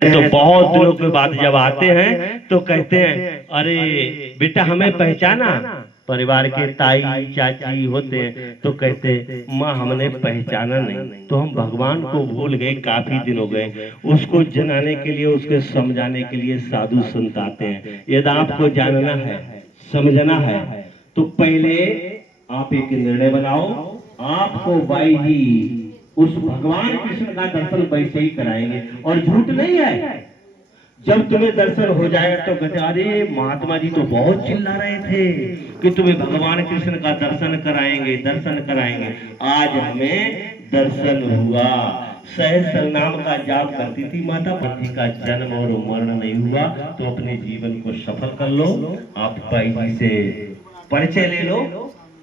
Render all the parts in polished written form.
तो बहुत दिनों के बाद जब आते हैं तो कहते हैं, अरे बेटा हमें पहचाना। परिवार के ताई चाची होते हैं तो कहते हैं, माँ हमने पहचाना नहीं, तो हम भगवान को भूल गए, काफी दिन हो गए। उसको जनाने के लिए, उसके समझाने के लिए साधु संत आते हैं। यदि आपको जानना है, समझना है, तो पहले आप एक निर्णय बनाओ, आपको बाई जी उस भगवान कृष्ण का दर्शन वैसे ही कराएंगे। और झूठ नहीं है, जब तुम्हें दर्शन हो जाएगा तो कहते, अरे महात्मा जी तो बहुत चिल्ला रहे थे कि तुम्हें भगवान कृष्ण का दर्शन कराएंगे, दर्शन कराएंगे। आज हमें दर्शन हुआ। सहस्त्र नाम का जाप करती थी माता, पति का जन्म और मरण नहीं हुआ, तो अपने जीवन को सफल कर लो। आप बाई जी से परिचय ले लो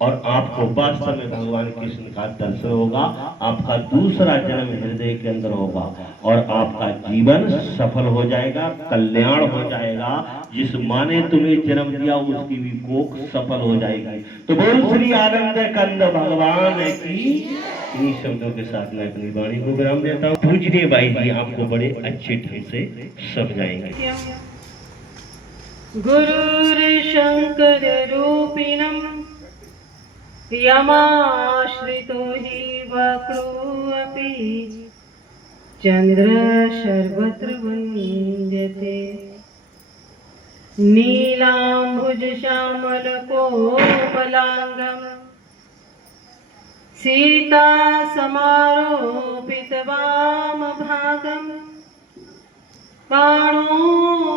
और आपको वास्तव में भगवान कृष्ण का दर्शन होगा। आपका दूसरा जन्म हृदय के अंदर होगा और आपका जीवन सफल हो जाएगा, कल्याण हो जाएगा। जिस माँ ने तुम्हें जन्म दिया उसकी भी कोख सफल हो जाएगी। तो बोल श्री आनंद कंद भगवान की। इन्हीं शब्दों के साथ मैं अपनी वाणी को विराम देता हूँ। पूजनीय बाई जी आपको बड़े अच्छे ढंग से समझाएंगे। गुरुर्शंकर रूपिणम् यमाश्रितो हि वक्रोऽपि चंद्र सर्वत्र वन्द्यते। नीलाम्बुज श्यामल कोमलांगम् सीता समारोपित वामभागम् बाणो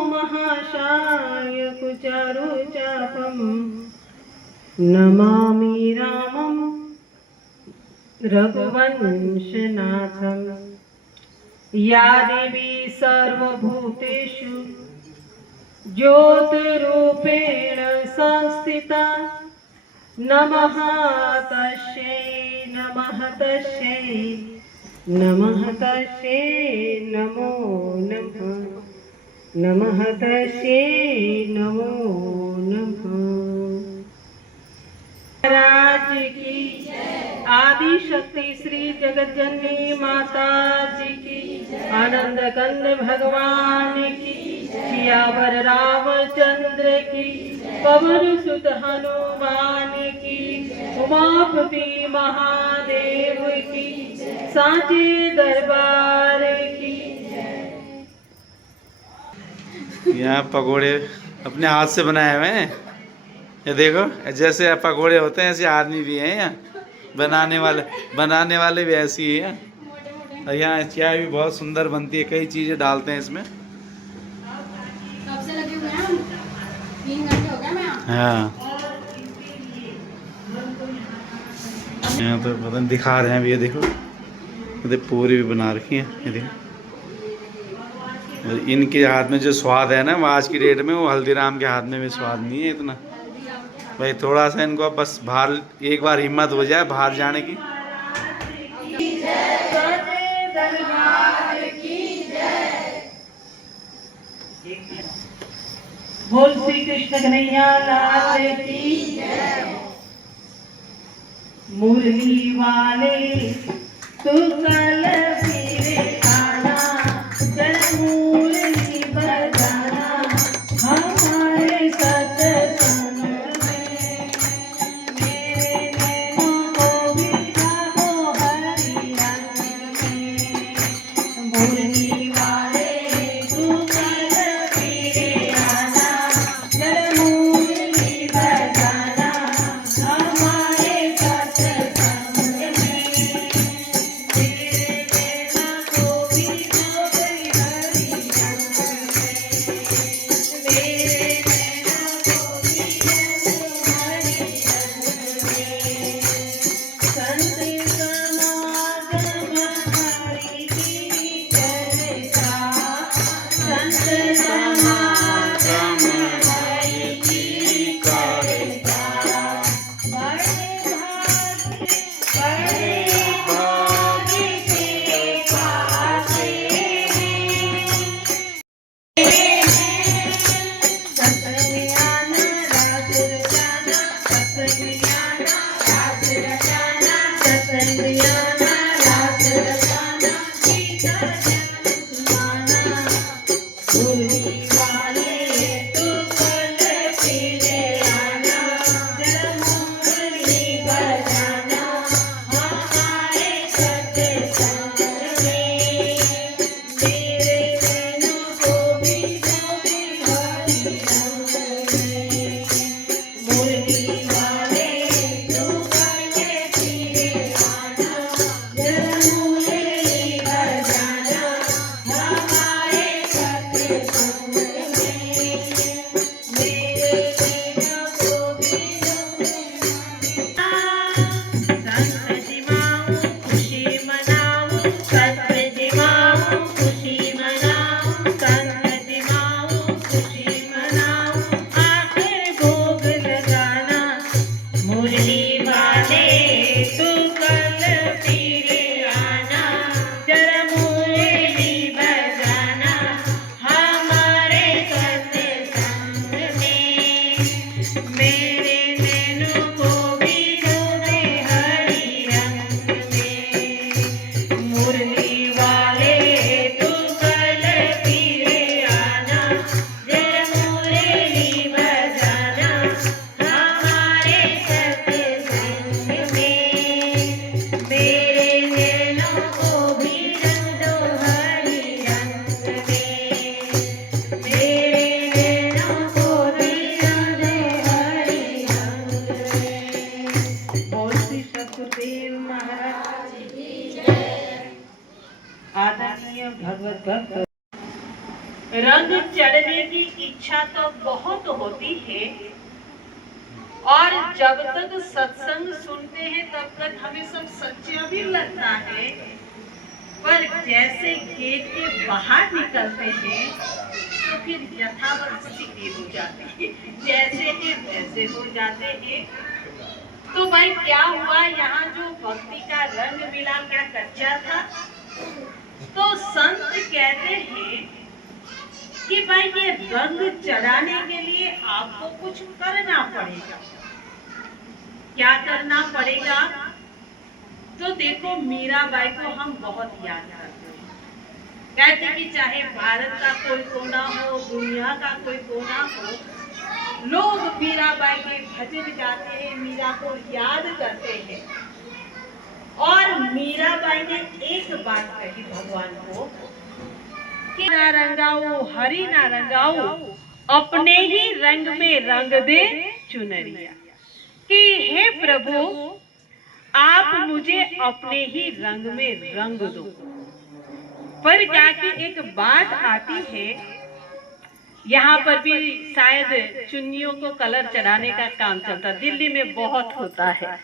महाशाय कुचारुचापम् नमामि रामं रघुवंशनाथं। या देवी सर्वभूतेषु ज्योतिरूपेण संस्थिता नमः तस्यै नमः तस्यै नमः तस्यै नमो नमः नमः तस्यै नमो नमः। राज की आदि शक्ति श्री जगतजननी माता जी की, आनंद कंद भगवान की, सियावर रामचंद्र की, पवन सुत हनुमान की, उमापति महादेव की, सांचे दरबार की। यहाँ पकोड़े अपने हाथ से बनाए हुए हैं। ये देखो, जैसे पकोड़े होते हैं ऐसे आदमी भी हैं यहाँ, बनाने वाले भी ऐसी ही हैं। और यहाँ चाय भी बहुत सुंदर बनती है, कई चीज़ें डालते हैं इसमें। कब से लगे हुए हैं हम? 3 घंटे हो गए मैं हाँ, यहाँ तो पता नहीं दिखा रहे हैं अभी। ये देखो, ये पूरी भी बना रखी है। ये देखो, और इनके हाथ में जो स्वाद है ना, वो आज की डेट में वो हल्दीराम के हाथ में भी स्वाद नहीं है इतना। भाई थोड़ा सा इनको बस बाहर, एक बार हिम्मत हो जाए बाहर जाने की। बोल श्री कृष्ण कन्हैया लाल की। मुरली वाले तू कल फिरे आना, चल मुरली बजाना हमारे सत्संग में। मेरे नैनों को बिठाओ हरि रंग में। मुरली वाले तू कल फिरे आना, चल मुरली बजाना हमारे सत्संग में। तेरे नैना को बिठाओ हरि रंग में। मेरे नैना को बिठाओ हरि रंग में। संत समागम हरि की चर्चा, संत समागम हरि की चर्चा। बड़े भाग्य से पाते सत्संग आना रास रचाना, सत्संग आना रास रचाना, सत्संग आना रास रचाना। गीता ज्ञान सुनाना रंग चढ़ने की इच्छा तो बहुत होती है, और जब तक सत्संग सुनते हैं तब तक हमें सब सच्चा भी लगता है, पर जैसे गेट के बाहर निकलते हैं तो फिर यथावत स्थिति हो जाती है, जैसे है वैसे हो जाते हैं। तो भाई क्या हुआ, यहाँ जो भक्ति का रंग मिला क्या कच्चा था? तो संत कहते हैं कि भाई ये रंग चढ़ाने के लिए आपको कुछ करना पड़ेगा। क्या करना पड़ेगा? तो देखो, मीराबाई को हम बहुत याद करते हैं। कहते कि चाहे भारत का कोई कोना हो, दुनिया का कोई कोना हो, लोग मीराबाई के भजन गाते हैं, मीरा को याद करते हैं। और मीराबाई ने एक बात कही भगवान को कि ना रंगाओ हरि ना रंगाओ, अपने ही रंग में रंग दे चुनरिया, कि हे प्रभु आप मुझे अपने ही रंग में रंग दो। पर क्या कि एक बात आती है, यहाँ पर भी शायद चुन्नियों को कलर चढ़ाने का काम चलता, दिल्ली में बहुत होता है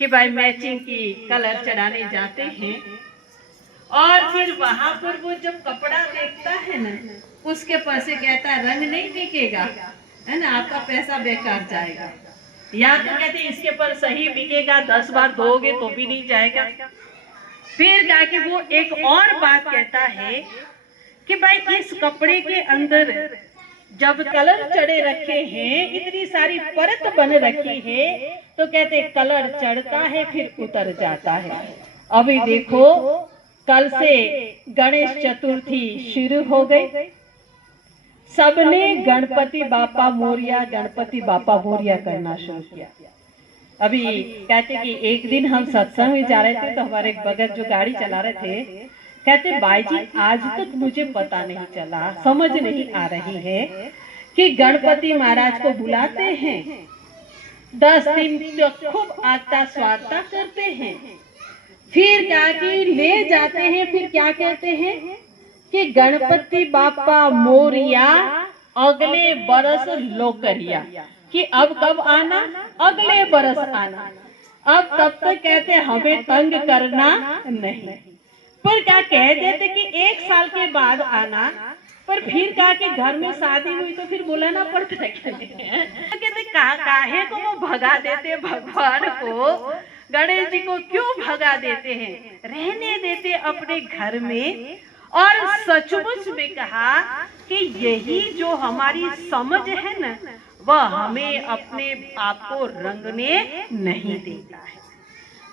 कि भाई मैचिंग की कलर चढ़ाने जाते हैं, और फिर वहां पर वो जब कपड़ा देखता है ना, उसके पैसे कहता है रंग नहीं बिकेगा, है ना, आपका पैसा बेकार जाएगा। या तो कहते इसके पर सही बिकेगा, 10 बार दोगे तो भी नहीं जाएगा। फिर जाके वो एक और बात कहता है कि भाई इस कपड़े के अंदर जब कलर चढ़े रखे हैं, इतनी सारी परत बन रखी है, तो कहते कलर चढ़ता है फिर उतर जाता है। अभी देखो कल से गणेश चतुर्थी शुरू हो गई, सबने गणपति बापा मोरिया गणपति बापा मोरिया करना शुरू किया। अभी कहते कि एक दिन हम सत्संग में जा रहे थे, तो हमारे बगल जो गाड़ी चला रहे थे कहते भाई जी आज तक मुझे पता नहीं चला, समझ नहीं आ रही है कि गणपति महाराज को बुलाते हैं, 10 दिन तक खूब आता स्वागता करते हैं, फिर क्या कि ले जाते हैं, फिर क्या कहते हैं कि गणपति बापा मोरिया अगले बरस लोकरिया, कि अब कब आना, अगले बरस आना। अब तब तक कहते हमें तंग करना नहीं, पर क्या कह देते कि 1 साल के बाद आना, पर फिर क्या कि घर में शादी हुई तो फिर बुलाना पड़ता है। कहते काहे को वो भगा देते भगवान को, गणेश जी को क्यों भगा देते हैं, रहने देते अपने घर में। और सचमुच में कहा कि यही जो हमारी समझ है ना, वह हमें अपने आप को रंगने नहीं देता है।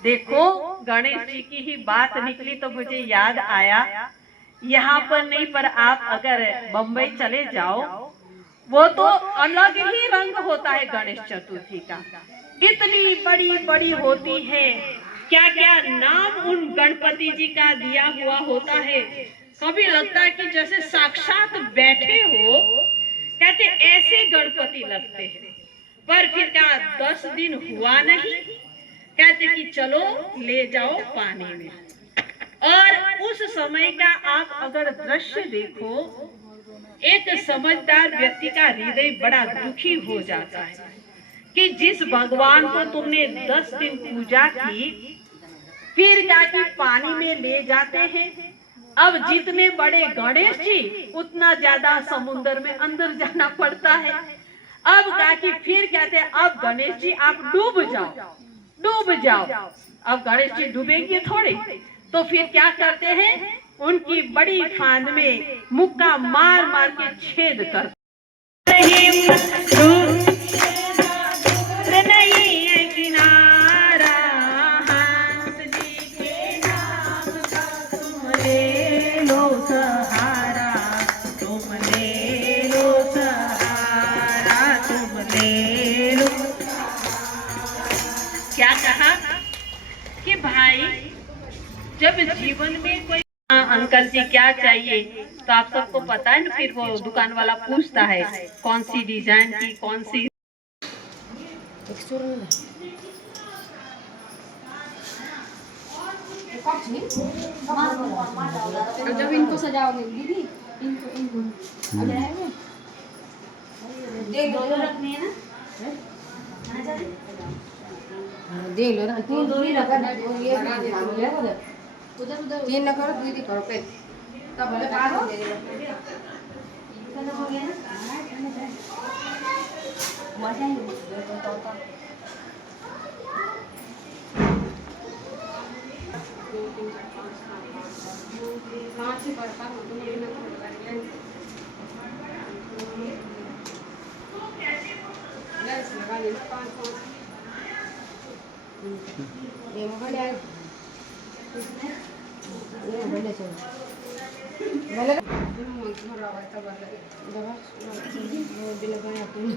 देखो गणेश जी की ही बात निकली तो मुझे याद आया, यहाँ पर नहीं पर आप अगर बम्बई चले जाओ, वो तो अलग ही रंग होता है गणेश चतुर्थी का, इतनी बड़ी बड़ी होती है, क्या क्या नाम उन गणपति जी का दिया हुआ होता है। कभी लगता है कि जैसे साक्षात बैठे हो, कहते ऐसे गणपति लगते हैं। पर फिर क्या 10 दिन हुआ नहीं, कहते कि चलो ले जाओ पानी में। और उस समय का आप अगर दृश्य देखो, एक समझदार व्यक्ति का हृदय बड़ा दुखी हो जाता है कि जिस भगवान को तुमने 10 दिन पूजा की, फिर क्या कि पानी में ले जाते हैं। अब जितने बड़े गणेश जी उतना ज्यादा समुद्र में अंदर जाना पड़ता है। अब क्या कि फिर कहते हैं अब गणेश जी आप डूब जाओ, डूब जाओ। अब गणेश जी डूबेंगे थोड़े, तो फिर क्या करते हैं, उनकी बड़ी फांद में मुक्का मार मार के छेद कर क्या कहा कि भाई जब जीवन में कोई अंकल जी क्या चाहिए, तो आप सबको पता है ना, फिर वो दुकान वाला पूछता है कौन सी डिजाइन की, कौन सी। जब इनको सजाओगे दीदी इनको अब रहेंगे देख लो रखने है ना देख लो ना तीन दूरी लगा और ये उधर उधर तीन न करो दीदी करो पे तब भले पार हो हो गया ना हुआ जाएंगे पाँच से पड़ता ये मोबाइल है ये मोबाइल है चलो भले घर आवाज तब दबा वो दिन का अपने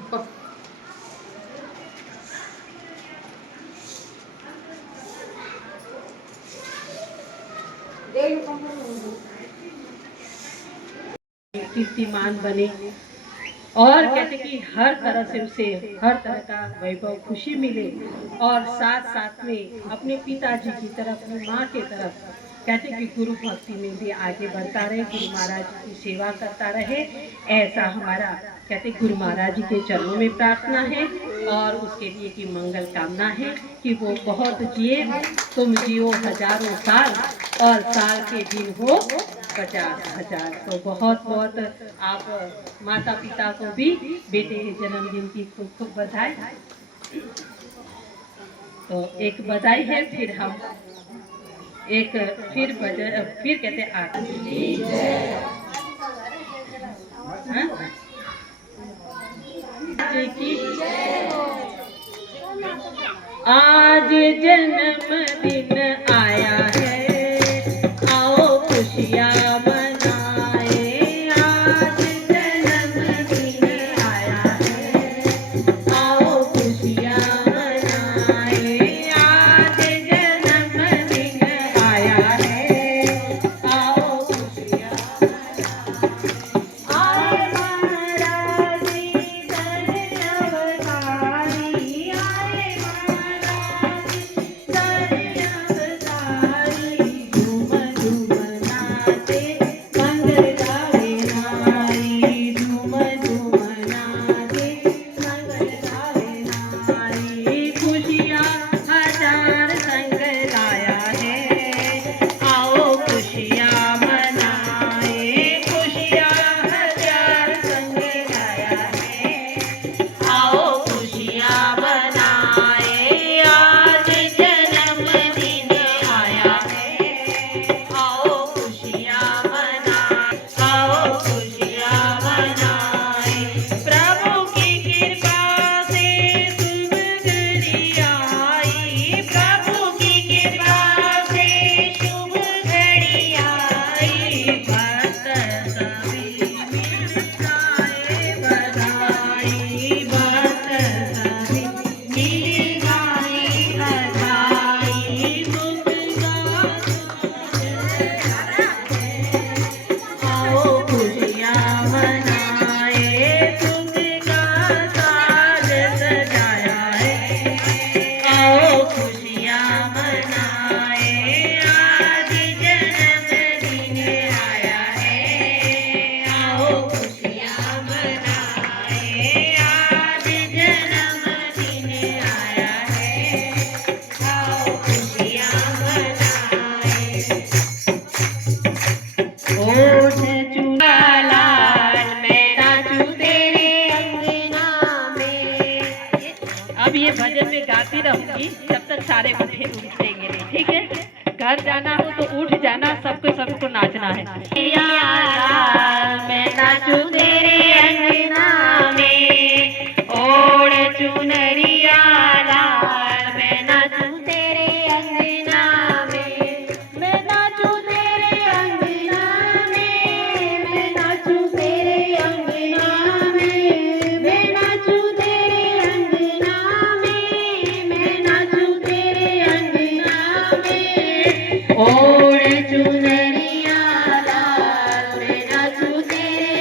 कीर्तिमान बने और कहते कि हर तरह से उसे हर तरह का वैभव खुशी मिले और साथ साथ में अपने पिताजी की तरफ अपनी माँ के तरफ कहते कि गुरु भक्ति में भी आगे बढ़ता रहे, गुरु महाराज की सेवा करता रहे, ऐसा हमारा कहते गुरु महाराज जी के चरणों में प्रार्थना है और उसके लिए की मंगल कामना है कि वो बहुत जिए, तुम जियो हजारों साल और साल के दिन हो 50,000। तो बहुत बहुत आप माता पिता को भी बेटे के जन्मदिन की खूब खूब बधाई। तो एक बधाई है, फिर हम एक फिर कहते आरती। आज जन्मदिन आया है, आओ खुशियाँ मनाए। आज जन्मदिन आया है, आओ खुशियाँ मनाए। आज जन्मदिन आया है, आओ खुशियाँ आए महाराज धन्य अवतारी, आए महाराज धन्य अवतारी। झूम झूम नाचे मंगल गावे नारी, झूम झूम नाचे मंगल गावे नारी। खुशियाँ हजार संग लाया है, आओ खुशियाँ मनाए। खुशियाँ हजार संग लाया है, आओ खुशियाँ मनाए। आज जन्मदिन आया है, आओ खुशियाँ मनाए। आओ खुशियाँ मनाए। प्रभु की कृपा से शुभ घड़ी आई, प्रभु की कृपा से शुभ घड़ी आई। भक्त सभी मिल गाए बधाई, भक्त सभी मिल गाए बधाई। सुख आओ खुशियाँ मनाए, सुख का साज सजाया है, आओ खुशियाँ मनाए। आज जन्मदिन आया है, आओ खुशियाँ मनाए। आज जन्मदिन आया है, आओ खुशियाँ मनाए। ओठ चूड़ा लाल मैं नाचूं तेरे अंगना में। अब ये भजन में गाती रहूंगी जब तक सारे उठेंगे नहीं, ठीक है? घर जाना हो तो उठ जाना, सबको नाचना है। लाल मैं नाचूं तेरे अंगना में, ओढ़ चुनरिया लाल मैं नाचूं तेरे अंगना में। मैं नाचूं तेरे अंगना में, मैं नाचूं तेरे अंगना में। मैं नाचूं तेरे अंगना में, मैं नाचूं तेरे अंगना में। ओढ़ चुनरिया लाल मैं नाचूं तेरे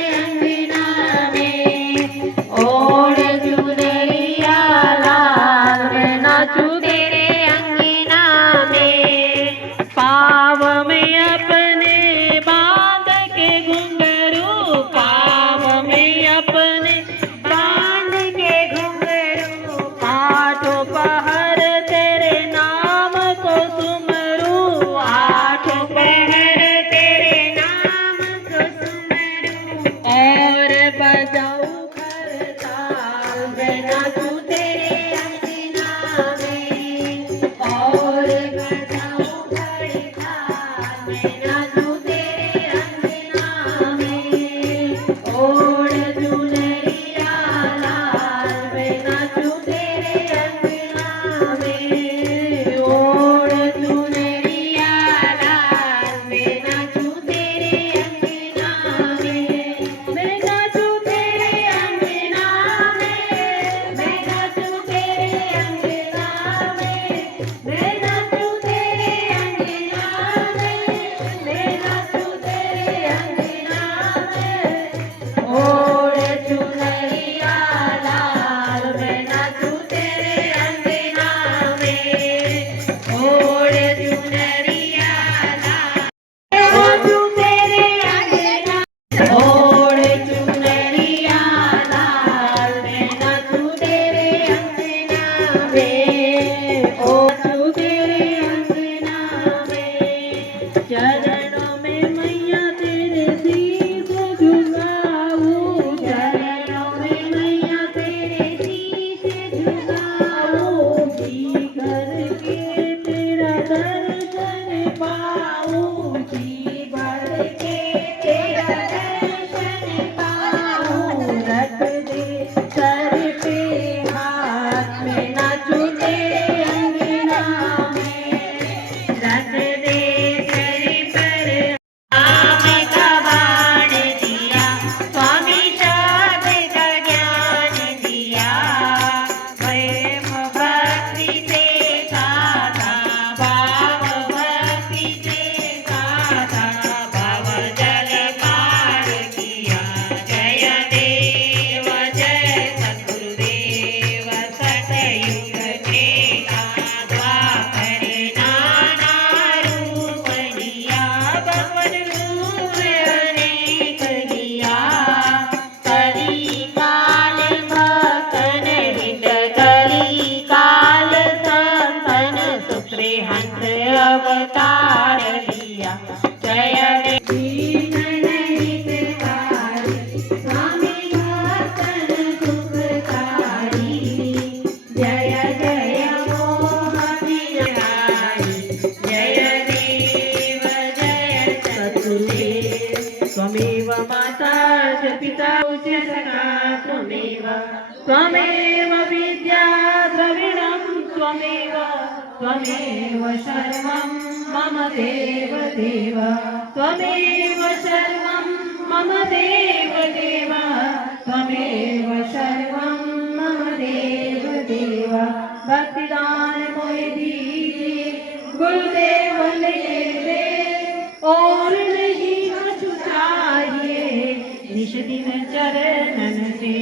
च पिता च सखा त्वमेव त्वमेव विद्या द्रविणं त्वमेव त्वमेव सर्वं मम देव देव त्वमेव सर्वं मम देव देव त्वमेव सर्वं मम देव देव भक्तिदान मोहि दीजिए गुरुदेव ले और नहीं कुछ चाहिए निश दिन चरणन से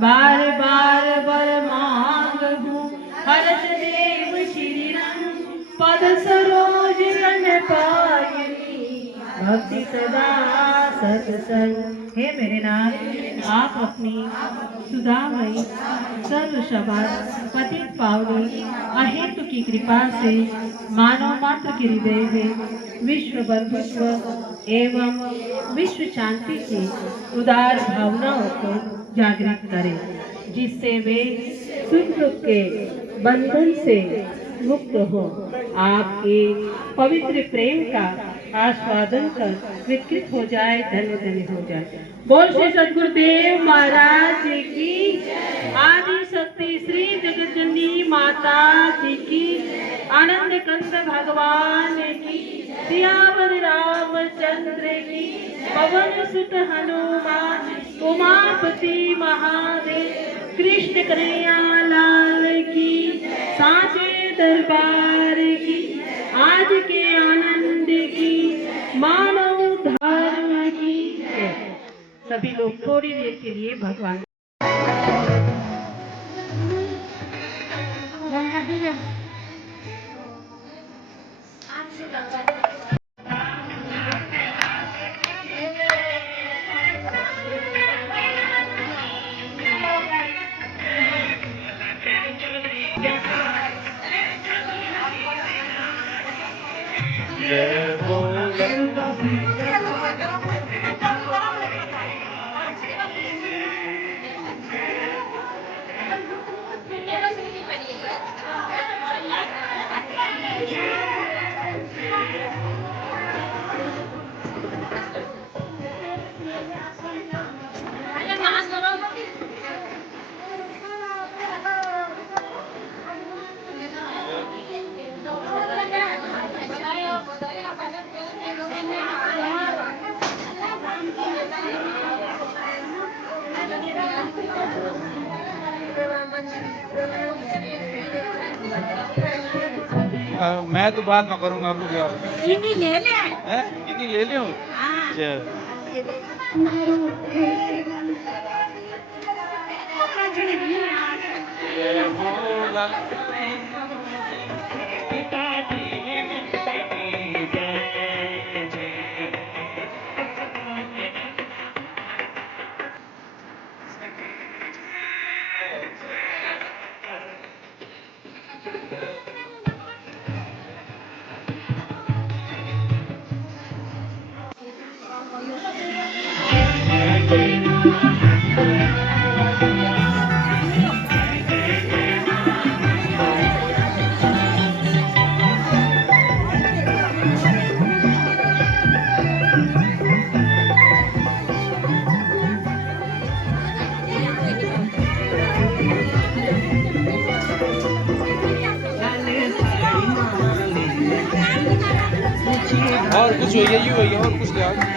बार बार बर मांगू हर्ष देव श्री राम पद सरोज रन पायनी भक्ति सदा सत्संग। हे मेरे नाथ, आप अपनी सुधामयी सर्वशबद पतित पावनी अहेतु की कृपा से मानव मात्र के हृदय में विश्व बंधुत्व एवं विश्व शांति की उदार भावनाओं को जागृत करें, जिससे वे सुख दुख के बंधन से मुक्त हो, आपके पवित्र प्रेम का आस्वादन कर विकृत हो जाए, धन्य धन्य हो जाए। बोल श्री सद्गुरुदेव महाराज की, आदि शक्ति श्री जगतजननी माता जी की, आनंद कंद भगवान की, सियावर रामचंद्र की, पवन सुत हनुमान, उमापति महादेव, कृष्ण कन्हैया लाल की, सांचे दरबार की, आज के आनंद की, मानव धर्म की। सभी लोग थोड़ी देर के लिए भगवान मैं तो बात में करूंगा, आप लोग क्या चीनी ले ले। हैं? चीनी ले लूं? अच्छा। जय भोला। और कुछ हो गया, यू हो गया, और कुछ क्या?